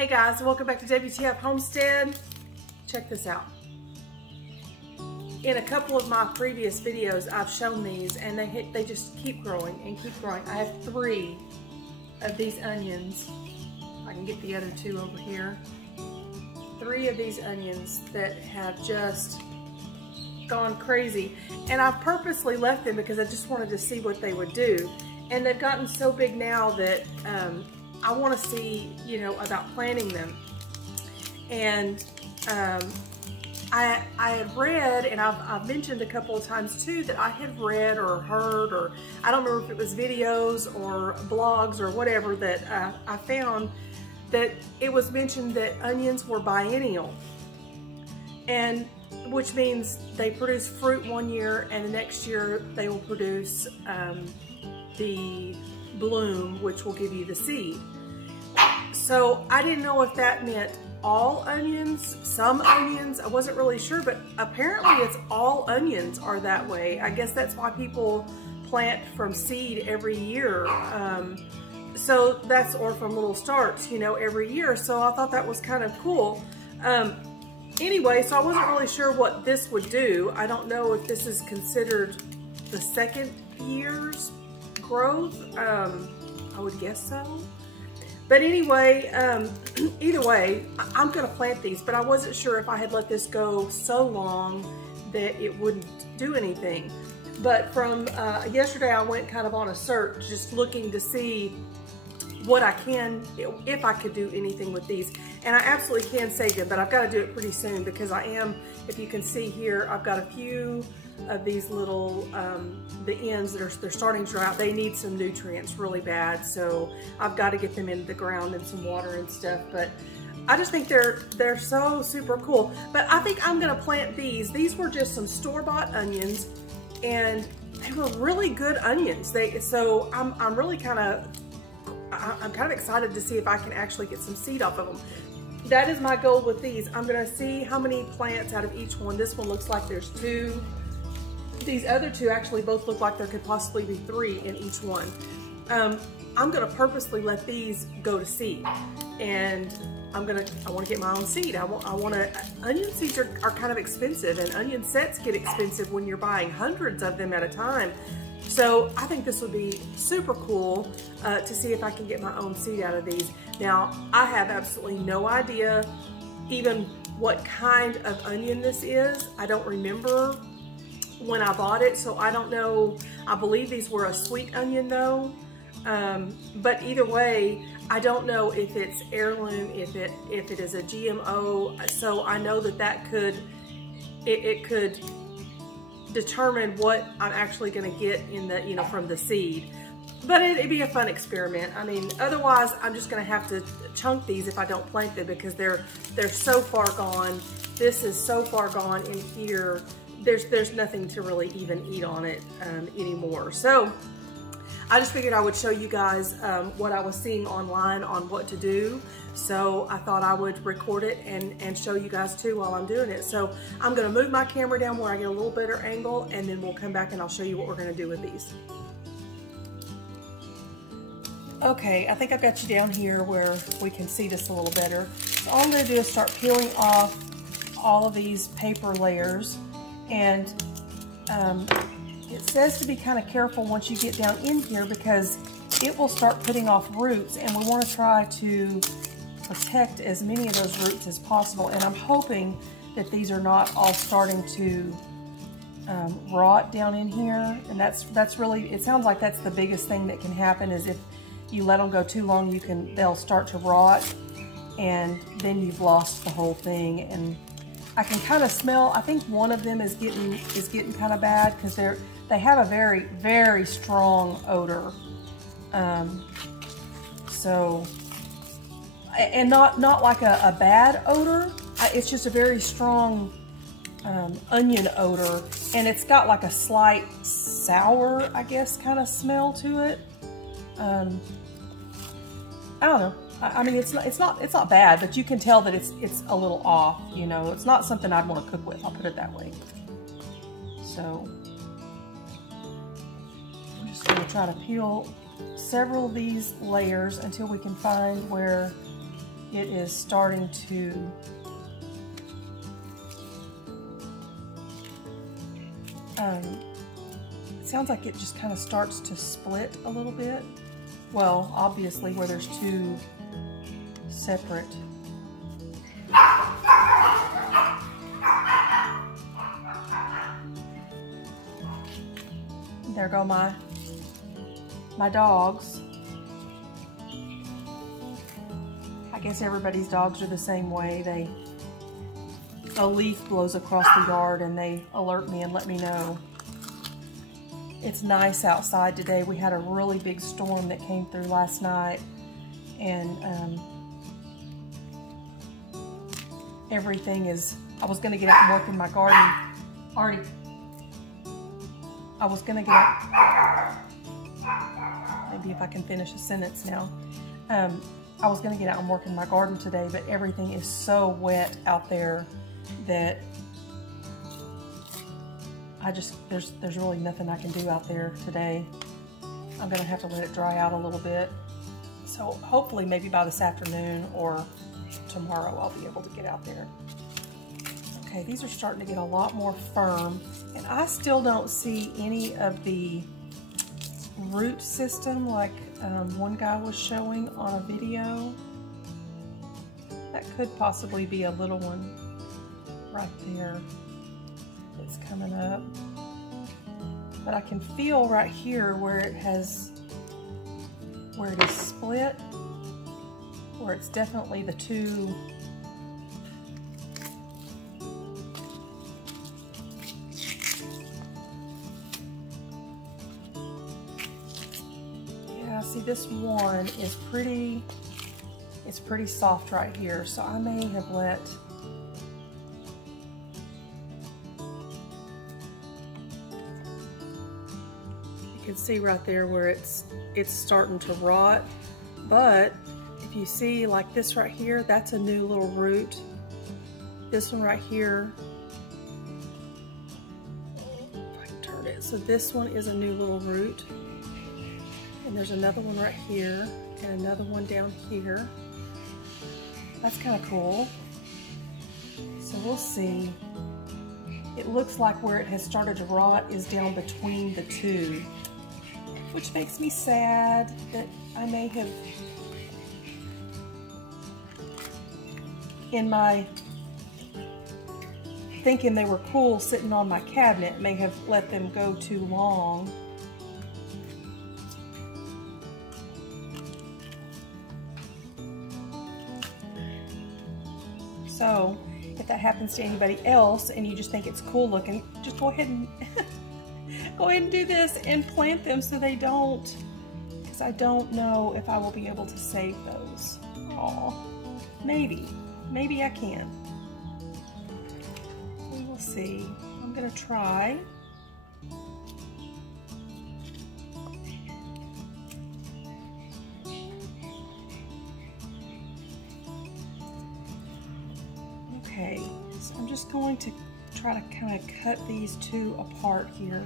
Hey guys, welcome back to WTF Homestead. Check this out. In a couple of my previous videos, I've shown these and they just keep growing and keep growing. I have 3 of these onions. I can get the other 2 over here. 3 of these onions that have just gone crazy. And I've purposely left them because I just wanted to see what they would do. And they've gotten so big now that I want to see, about planting them. And I had read, and I've mentioned a couple of times too, that I had read or heard, or I don't remember if it was videos or blogs or whatever, that I found that it was mentioned that onions were biennial, and which means they produce fruit one year and the next year they will produce the bloom, which will give you the seed. So I didn't know if that meant all onions, some onions, I wasn't really sure, but apparently it's all onions are that way. I guess that's why people plant from seed every year. So that's, or from little starts, every year. So I thought that was kind of cool. Anyway, so I wasn't really sure what this would do. I don't know if this is considered the second year's growth. I would guess so. But anyway, either way, I'm gonna plant these, but I wasn't sure if I had let this go so long that it wouldn't do anything. But from yesterday, I went kind of on a search, just looking to see what I can, if I could do anything with these. And I absolutely can save them, but I've got to do it pretty soon because I am, if you can see here, I've got a few of these little, the ends that they're starting to dry out. They need some nutrients really bad, so I've got to get them into the ground and some water and stuff. But I just think they're so super cool. But I think I'm gonna plant these. These were just some store-bought onions, and they were really good onions. So I'm really kind of excited to see if I can actually get some seed off of them. That is my goal with these. I'm gonna see how many plants out of each one. This one looks like there's 2. These other 2 actually both look like there could possibly be 3 in each one. I'm gonna purposely let these go to seed, and I wanna get my own seed. Onion seeds are kind of expensive, and onion sets get expensive when you're buying hundreds of them at a time. So I think this would be super cool to see if I can get my own seed out of these. Now, I have absolutely no idea even what kind of onion this is. I don't remember when I bought it, so I don't know. I believe these were a sweet onion though. But either way, I don't know if it's heirloom, if it is a GMO. So I know that could determine what I'm actually going to get in the, from the seed. But it'd be a fun experiment. I mean, otherwise I'm just going to have to chunk these if I don't plant them, because they're so far gone. This is so far gone in here. There's nothing to really even eat on it anymore. So I just figured I would show you guys what I was seeing online on what to do. So I thought I would record it and show you guys too while I'm doing it. So I'm gonna move my camera down where I get a little better angle, and then we'll come back and I'll show you what we're gonna do with these. Okay, I think I've got you down here where we can see this a little better. So all I'm gonna do is start peeling off all of these paper layers. And it says to be kind of careful once you get down in here, because it will start putting off roots, and we want to try to protect as many of those roots as possible. And I'm hoping that these are not all starting to rot down in here. And that's really, it sounds like that's the biggest thing that can happen, is if you let them go too long, they'll start to rot, and then you've lost the whole thing. And I can kind of smell, I think one of them is getting kind of bad, because they have a very, very strong odor. So, and not like a bad odor. It's just a very strong onion odor, and it's got like a slight sour, I guess, kind of smell to it. I don't know. I mean, it's not bad, but you can tell that it's a little off. It's not something I'd want to cook with. I'll put it that way. So I'm just going to try to peel several of these layers until we can find where it is starting to it sounds like it just kind of starts to split a little bit. Well, obviously where there's two separate. There go my dogs. I guess everybody's dogs are the same way. A leaf blows across the yard and they alert me and let me know. It's nice outside today. We had a really big storm that came through last night, and everything is, I was gonna get out and work in my garden. Already, I was gonna get out, maybe if I can finish a sentence now. I was gonna get out and work in my garden today, but everything is so wet out there that there's really nothing I can do out there today. I'm gonna have to let it dry out a little bit. So hopefully maybe by this afternoon or tomorrow I'll be able to get out there. Okay, these are starting to get a lot more firm, and I still don't see any of the root system like one guy was showing on a video. That could possibly be a little one right there that's coming up. But I can feel right here where it is split, where it's definitely the two. Yeah, see, this one is pretty, it's pretty soft right here, so I may have let you can see right there where it's starting to rot. But if you see like this right here, that's a new little root. This one right here, if I can turn it, so this one is a new little root, and there's another one right here and another one down here. That's kind of cool. So we'll see. It looks like where it has started to rot is down between the two, which makes me sad that I may have, in my thinking they were cool sitting on my cabinet, may have let them go too long. So if that happens to anybody else and you just think it's cool looking, just go ahead and go ahead and do this and plant them so they don't, because I don't know if I will be able to save those. Aw, maybe I can. We will see. I'm gonna try. Okay, so I'm just going to try to kind of cut these two apart here.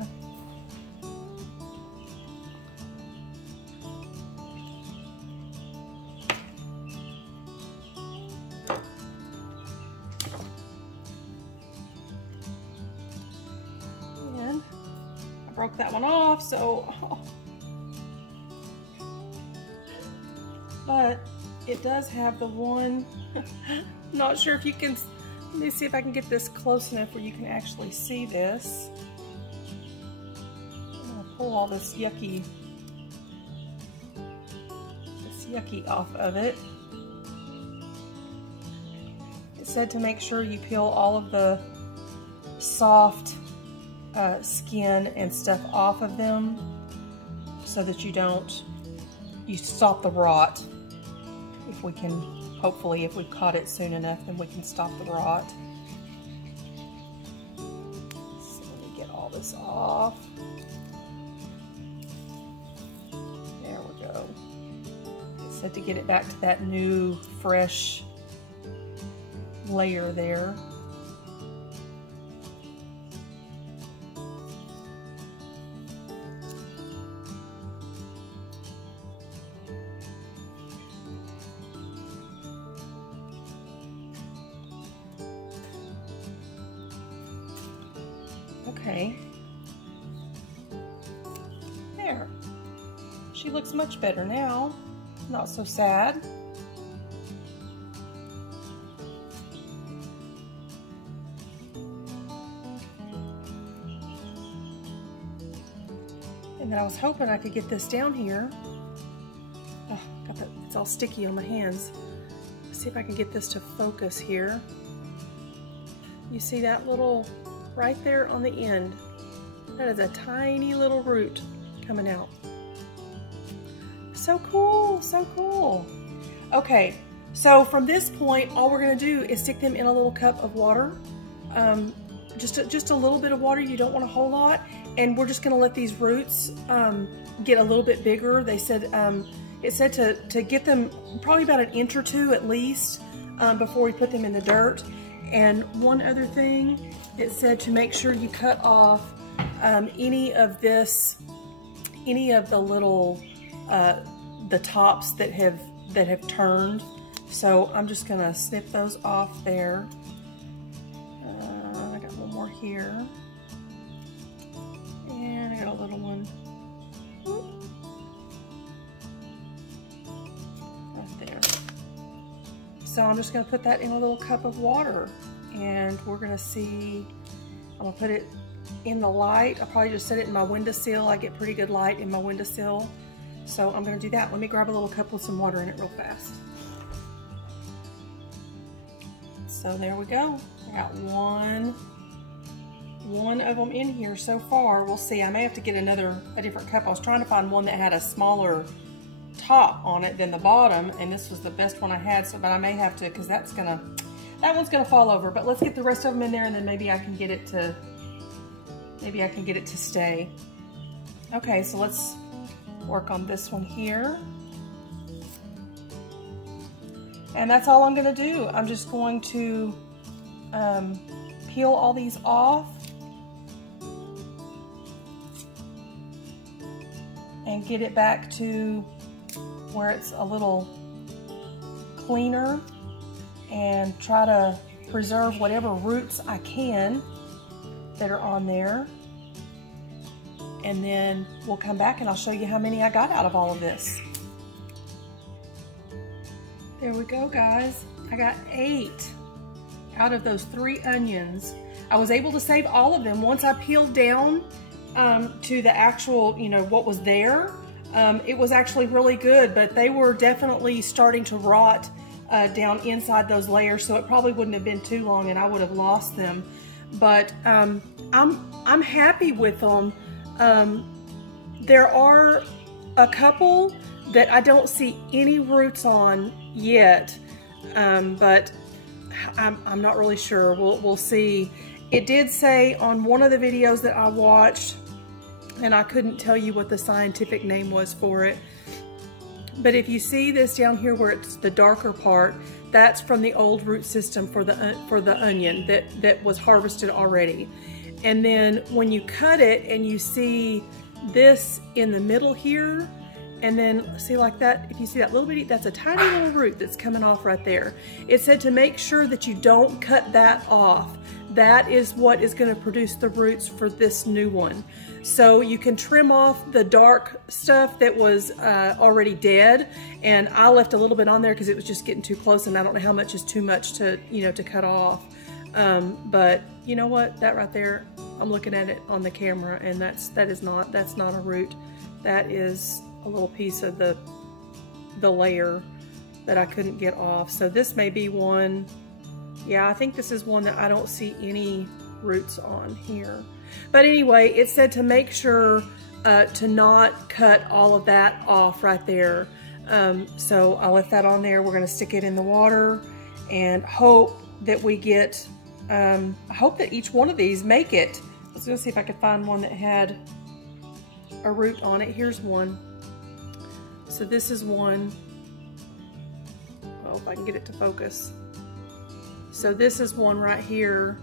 And I broke that one off, so, but it does have the one. I'm not sure if you can, let me see if I can get this close enough where you can actually see this. I'm gonna pull all this yucky off of it. It said to make sure you peel all of the soft skin and stuff off of them so that you stop the rot. If we can, hopefully if we've caught it soon enough, then we can stop the rot. So let me get all this off. There we go. It said to get it back to that new, fresh layer there. Okay. There. She looks much better now. Not so sad. And then I was hoping I could get this down here. Oh, got that, it's all sticky on my hands. Let's see if I can get this to focus here. You see that little, right there on the end, that is a tiny little root coming out. So cool, so cool. Okay, so from this point, all we're gonna do is stick them in a little cup of water. Just a little bit of water, you don't want a whole lot. And we're just gonna let these roots get a little bit bigger. They said, it said to get them probably about an inch or two at least before we put them in the dirt. And one other thing, it said to make sure you cut off any of the little, the tops that have turned. So I'm just gonna snip those off there. I got one more here. And I got a little one right there. So I'm just gonna put that in a little cup of water, and we're gonna see, I'm gonna put it in the light. I'll probably just set it in my windowsill. I get pretty good light in my windowsill. So I'm gonna do that. Let me grab a little cup with some water in it real fast. So there we go. I got one of them in here so far. We'll see. I may have to get a different cup. I was trying to find one that had a smaller top on it than the bottom, and this was the best one I had. So, but I may have to, because that one's gonna fall over. But let's get the rest of them in there, and then maybe I can get it to stay. Okay, so let's work on this one here. And that's all I'm gonna do. I'm just going to peel all these off and get it back to where it's a little cleaner, and try to preserve whatever roots I can that are on there. And then we'll come back and I'll show you how many I got out of all of this. There we go, guys. I got 8 out of those 3 onions. I was able to save all of them once I peeled down to the actual, you know, what was there. It was actually really good, but they were definitely starting to rot down inside those layers, so it probably wouldn't have been too long and I would have lost them. But I'm happy with them. There are a couple that I don't see any roots on yet, but I'm not really sure. We'll see. It did say on one of the videos that I watched, and I couldn't tell you what the scientific name was for it, but if you see this down here where it's the darker part, that's from the old root system for the onion that was harvested already. And then when you cut it and you see this in the middle here, and then see like that, if you see that little bitty, that's a tiny little root that's coming off right there. It said to make sure that you don't cut that off. That is what is going to produce the roots for this new one. So you can trim off the dark stuff that was already dead, and I left a little bit on there because it was just getting too close, and I don't know how much is too much to, you know, to cut off. But you know what, that right there, I'm looking at it on the camera, and that's not a root. That is a little piece of the layer that I couldn't get off. So this may be one. Yeah, I think this is one that I don't see any roots on here. But anyway, it said to make sure to not cut all of that off right there. So I left that on there. We're gonna stick it in the water and hope that we get, I hope that each one of these make it. Let's go see if I could find one that had a root on it. Here's one. So this is one. Well, if I can get it to focus. So this is one right here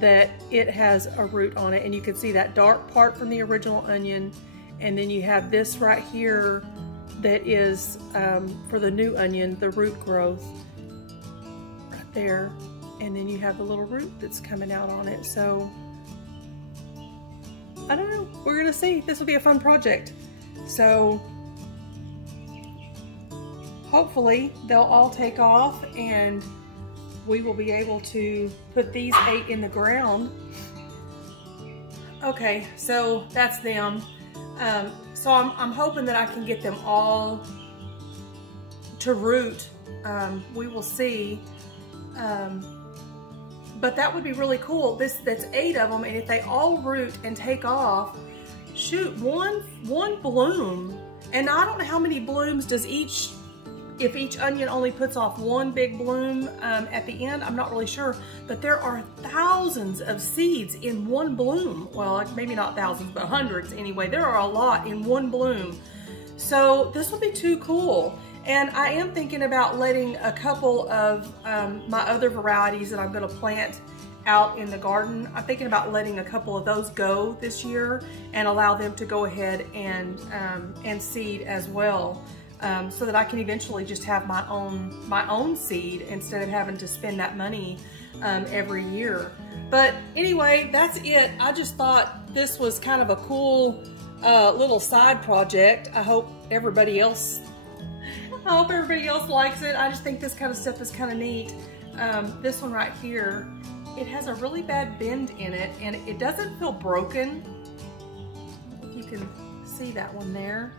that it has a root on it, and you can see that dark part from the original onion, and then you have this right here that is for the new onion, the root growth right there, and then you have the little root that's coming out on it. So I don't know. We're gonna see. This will be a fun project. So hopefully they'll all take off and we will be able to put these 8 in the ground. Okay, so that's them. So I'm hoping that I can get them all to root. We will see. But that would be really cool. That's 8 of them, and if they all root and take off, shoot, one bloom. And I don't know how many blooms does each, if each onion only puts off one big bloom at the end, I'm not really sure. But there are thousands of seeds in one bloom. Well, maybe not thousands, but hundreds anyway. There are a lot in one bloom. So this will be too cool. And I am thinking about letting a couple of my other varieties that I'm gonna plant out in the garden. I'm thinking about letting a couple of those go this year and allow them to go ahead and seed as well, so that I can eventually just have my own seed instead of having to spend that money every year. But anyway, that's it. I just thought this was kind of a cool little side project. I hope everybody else likes it. I just think this kind of stuff is kind of neat. This one right here, it has a really bad bend in it and it doesn't feel broken. If you can see that one there.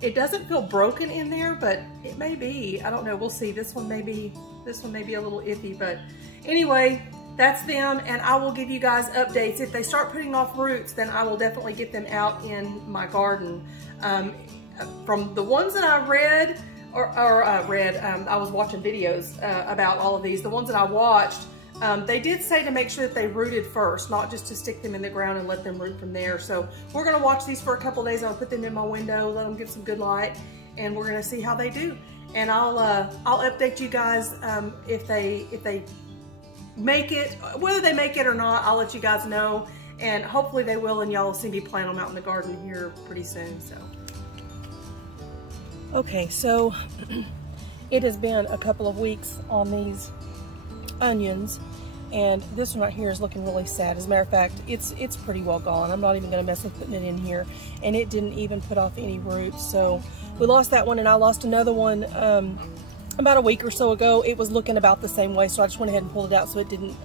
It doesn't feel broken in there, but it may be. I don't know, we'll see. This one may be a little iffy, but anyway, that's them, and I will give you guys updates. If they start putting off roots, then I will definitely get them out in my garden. From the ones that I read, I was watching videos about all of these. The ones that I watched, they did say to make sure that they rooted first, not just to stick them in the ground and let them root from there. So we're gonna watch these for a couple days. I'll put them in my window, let them get some good light, and we're gonna see how they do. And I'll update you guys if they make it, whether they make it or not. I'll let you guys know, and hopefully they will, and y'all will see me plant them out in the garden here pretty soon. So. Okay, so it has been a couple of weeks on these onions, and this one right here is looking really sad. As a matter of fact, it's pretty well gone. I'm not even gonna mess with putting it in here, and it didn't even put off any roots. So we lost that one, and I lost another one about a week or so ago. It was looking about the same way, so I just went ahead and pulled it out so it didn't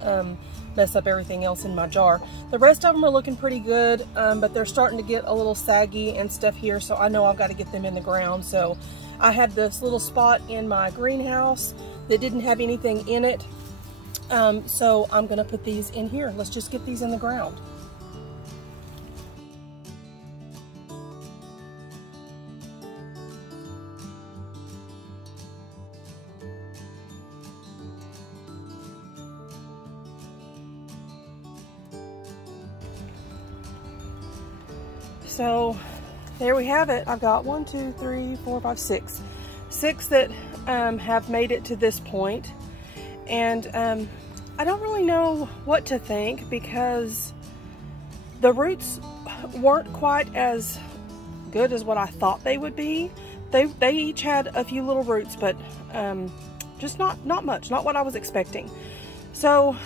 mess up everything else in my jar. The rest of them are looking pretty good, but they're starting to get a little saggy and stuff here, so I know I've got to get them in the ground. So I had this little spot in my greenhouse that didn't have anything in it, so I'm gonna put these in here. Let's just get these in the ground. So there we have it. I've got 1, 2, 3, 4, 5, 6. 6 that have made it to this point. And I don't really know what to think because the roots weren't quite as good as what I thought they would be. They each had a few little roots, but just not much, not what I was expecting. So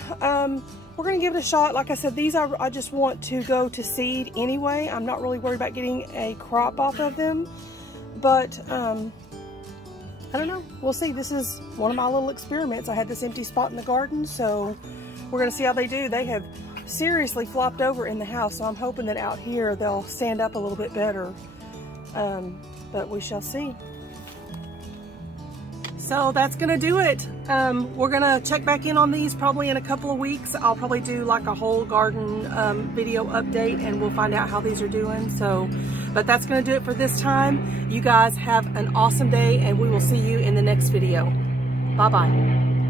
we're gonna give it a shot. Like I said, these I just want to go to seed anyway. I'm not really worried about getting a crop off of them, but I don't know, we'll see. This is one of my little experiments. I had this empty spot in the garden, so we're gonna see how they do. They have seriously flopped over in the house, so I'm hoping that out here they'll stand up a little bit better, but we shall see. So that's gonna do it. We're gonna check back in on these probably in a couple of weeks. I'll probably do like a whole garden video update, and we'll find out how these are doing. So, but that's gonna do it for this time. You guys have an awesome day, and we will see you in the next video. Bye-bye.